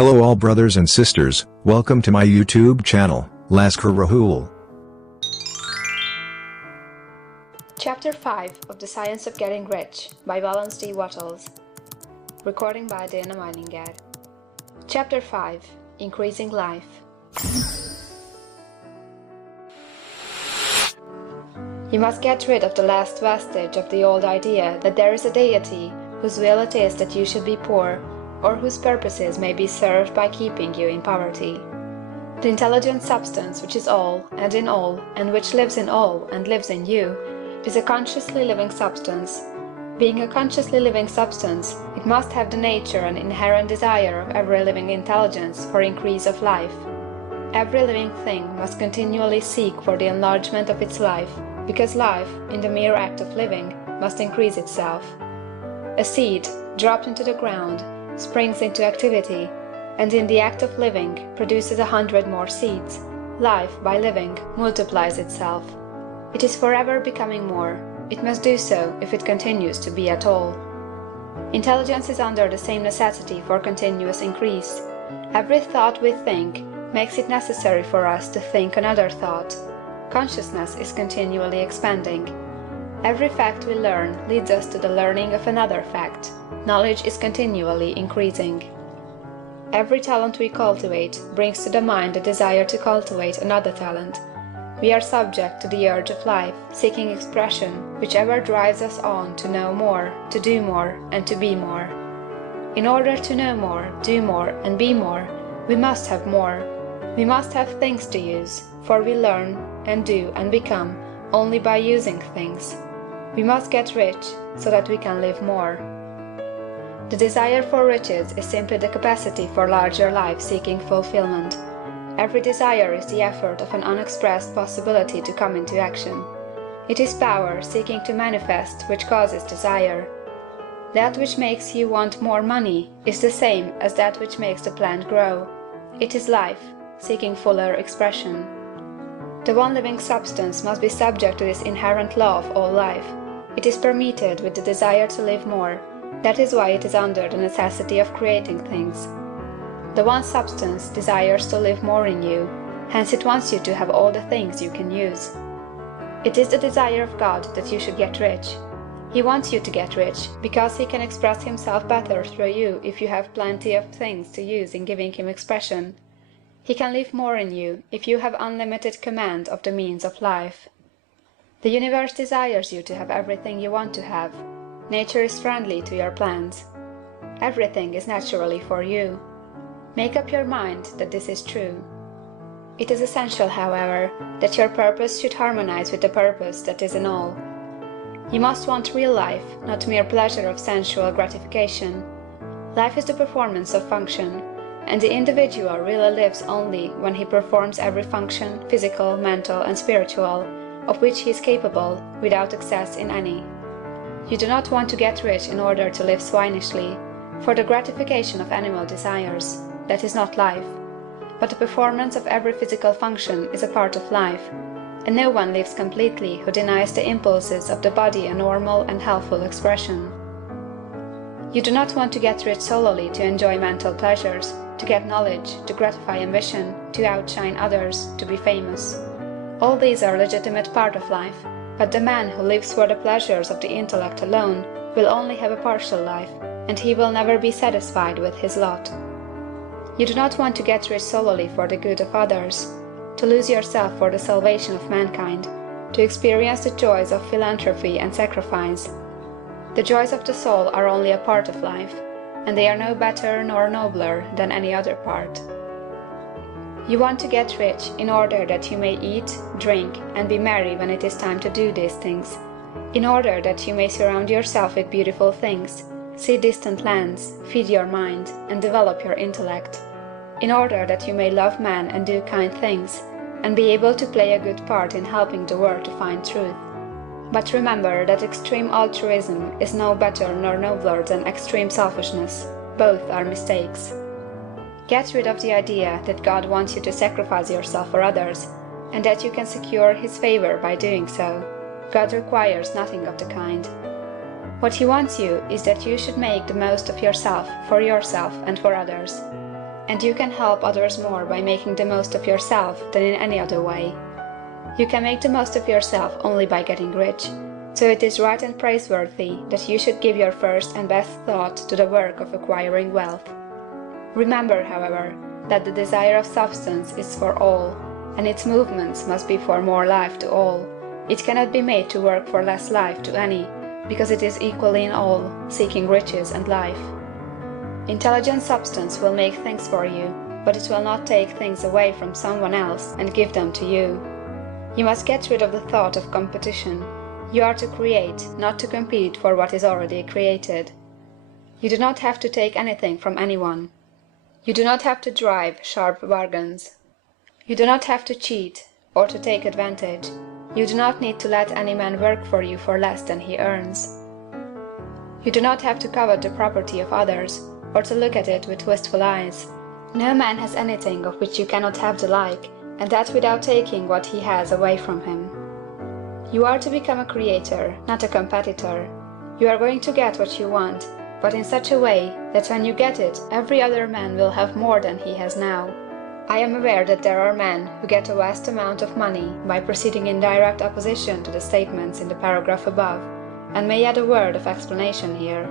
Hello all brothers and sisters, welcome to my YouTube channel, Lascar Raghul. Chapter 5 of The Science of Getting Rich by Wallace D. Wattles. Recording by Majlinger. Chapter 5 Increasing Life. You must get rid of the last vestige of the old idea that there is a deity whose will it is that you should be poor, or whose purposes may be served by keeping you in poverty. The intelligent substance which is all, and in all, and which lives in all, and lives in you, is a consciously living substance. Being a consciously living substance, it must have the nature and inherent desire of every living intelligence for increase of life. Every living thing must continually seek for the enlargement of its life, because life, in the mere act of living, must increase itself. A seed, dropped into the ground, springs into activity, and in the act of living produces 100 more seeds. Life, by living, multiplies itself. It is forever becoming more. It must do so if it continues to be at all. Intelligence is under the same necessity for continuous increase. Every thought we think makes it necessary for us to think another thought. Consciousness is continually expanding. Every fact we learn leads us to the learning of another fact. Knowledge is continually increasing. Every talent we cultivate brings to the mind the desire to cultivate another talent. We are subject to the urge of life, seeking expression, which ever drives us on to know more, to do more, and to be more. In order to know more, do more, and be more, we must have more. We must have things to use, for we learn, and do, and become only by using things. We must get rich, so that we can live more. The desire for riches is simply the capacity for larger life seeking fulfillment. Every desire is the effort of an unexpressed possibility to come into action. It is power seeking to manifest which causes desire. That which makes you want more money is the same as that which makes the plant grow. It is life, seeking fuller expression. The one living substance must be subject to this inherent law of all life. It is permeated with the desire to live more. That is why it is under the necessity of creating things. The one substance desires to live more in you, hence it wants you to have all the things you can use. It is the desire of God that you should get rich. He wants you to get rich, because He can express Himself better through you if you have plenty of things to use in giving Him expression. He can live more in you if you have unlimited command of the means of life. The universe desires you to have everything you want to have. Nature is friendly to your plans. Everything is naturally for you. Make up your mind that this is true. It is essential, however, that your purpose should harmonize with the purpose that is in all. You must want real life, not mere pleasure of sensual gratification. Life is the performance of function, and the individual really lives only when he performs every function, physical, mental, and spiritual, of which he is capable, without excess in any. You do not want to get rich in order to live swinishly, for the gratification of animal desires. That is not life. But the performance of every physical function is a part of life, and no one lives completely who denies the impulses of the body a normal and healthful expression. You do not want to get rich solely to enjoy mental pleasures, to get knowledge, to gratify ambition, to outshine others, to be famous. All these are a legitimate part of life, but the man who lives for the pleasures of the intellect alone will only have a partial life, and he will never be satisfied with his lot. You do not want to get rich solely for the good of others, to lose yourself for the salvation of mankind, to experience the joys of philanthropy and sacrifice. The joys of the soul are only a part of life, and they are no better nor nobler than any other part. You want to get rich in order that you may eat, drink, and be merry when it is time to do these things, in order that you may surround yourself with beautiful things, see distant lands, feed your mind, and develop your intellect, in order that you may love man and do kind things, and be able to play a good part in helping the world to find truth. But remember that extreme altruism is no better nor nobler than extreme selfishness. Both are mistakes. Get rid of the idea that God wants you to sacrifice yourself for others, and that you can secure His favor by doing so. God requires nothing of the kind. What He wants you is that you should make the most of yourself, for yourself and for others. and you can help others more by making the most of yourself than in any other way. You can make the most of yourself only by getting rich, so it is right and praiseworthy that you should give your first and best thought to the work of acquiring wealth. Remember, however, that the desire of substance is for all, and its movements must be for more life to all. It cannot be made to work for less life to any, because it is equally in all, seeking riches and life. Intelligent substance will make things for you, but it will not take things away from someone else and give them to you. You must get rid of the thought of competition. You are to create, not to compete for what is already created. You do not have to take anything from anyone. You do not have to drive sharp bargains. You do not have to cheat or to take advantage. You do not need to let any man work for you for less than he earns. You do not have to covet the property of others, or to look at it with wistful eyes. No man has anything of which you cannot have the like, and that without taking what he has away from him. You are to become a creator, not a competitor. You are going to get what you want, but in such a way that when you get it, every other man will have more than he has now. I am aware that there are men who get a vast amount of money by proceeding in direct opposition to the statements in the paragraph above, and may add a word of explanation here.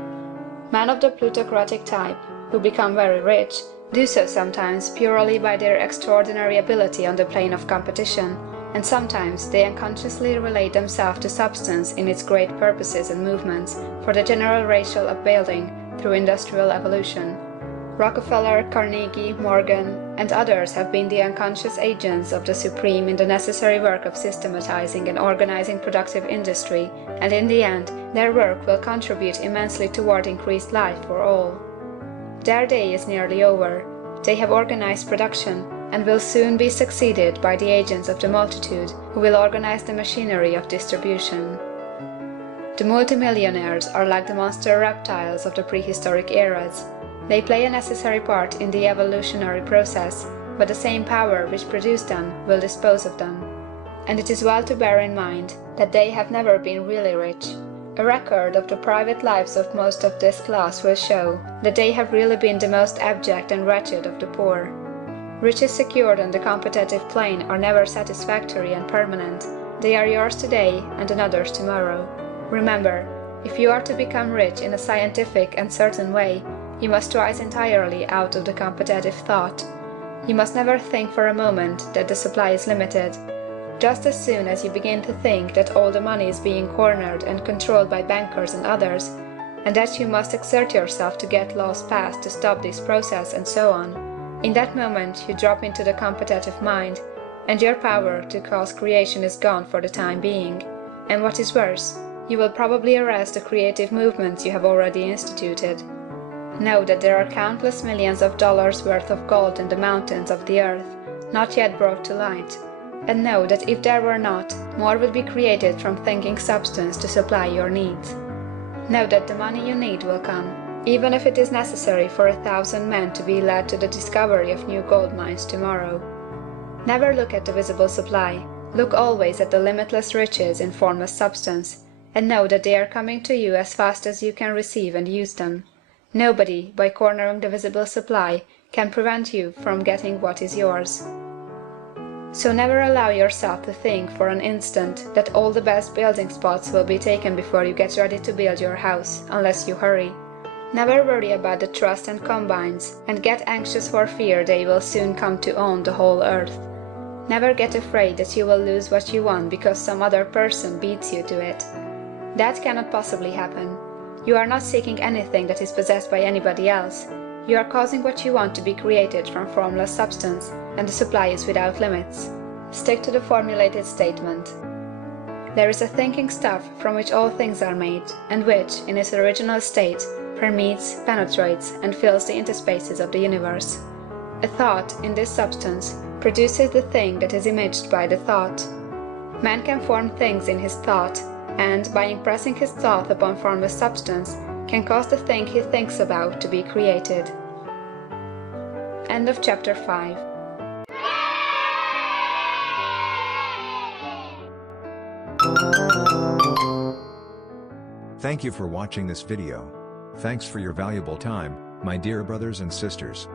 Men of the plutocratic type, who become very rich, do so sometimes purely by their extraordinary ability on the plane of competition, and sometimes they unconsciously relate themselves to substance in its great purposes and movements for the general racial upbuilding through industrial evolution. Rockefeller, Carnegie, Morgan, and others have been the unconscious agents of the supreme in the necessary work of systematizing and organizing productive industry, and in the end, their work will contribute immensely toward increased life for all. Their day is nearly over. They have organized production, and will soon be succeeded by the agents of the multitude who will organize the machinery of distribution. The multimillionaires are like the monster reptiles of the prehistoric eras. They play a necessary part in the evolutionary process, but the same power which produced them will dispose of them. And it is well to bear in mind that they have never been really rich. A record of the private lives of most of this class will show that they have really been the most abject and wretched of the poor. Riches secured on the competitive plane are never satisfactory and permanent. They are yours today and another's tomorrow. Remember, if you are to become rich in a scientific and certain way, you must rise entirely out of the competitive thought. You must never think for a moment that the supply is limited. Just as soon as you begin to think that all the money is being cornered and controlled by bankers and others, and that you must exert yourself to get laws passed to stop this process and so on, in that moment you drop into the competitive mind, and your power to cause creation is gone for the time being, and what is worse, you will probably arrest the creative movements you have already instituted. Know that there are countless millions of dollars worth of gold in the mountains of the earth, not yet brought to light, and know that if there were not, more would be created from thinking substance to supply your needs. Know that the money you need will come, even if it is necessary for 1,000 men to be led to the discovery of new gold mines tomorrow. Never look at the visible supply, look always at the limitless riches in formless substance, and know that they are coming to you as fast as you can receive and use them. Nobody, by cornering the visible supply, can prevent you from getting what is yours. So never allow yourself to think for an instant that all the best building spots will be taken before you get ready to build your house, unless you hurry. Never worry about the trusts and combines, and get anxious for fear they will soon come to own the whole earth. Never get afraid that you will lose what you want because some other person beats you to it. That cannot possibly happen. You are not seeking anything that is possessed by anybody else. You are causing what you want to be created from formless substance, and the supply is without limits. Stick to the formulated statement. There is a thinking stuff from which all things are made, and which, in its original state, permeates, penetrates, and fills the interspaces of the universe. A thought, in this substance, produces the thing that is imaged by the thought. Man can form things in his thought, and, by impressing his thought upon formless substance, can cause the thing he thinks about to be created. End of chapter 5. Thank you for watching this video. Thanks for your valuable time, my dear brothers and sisters.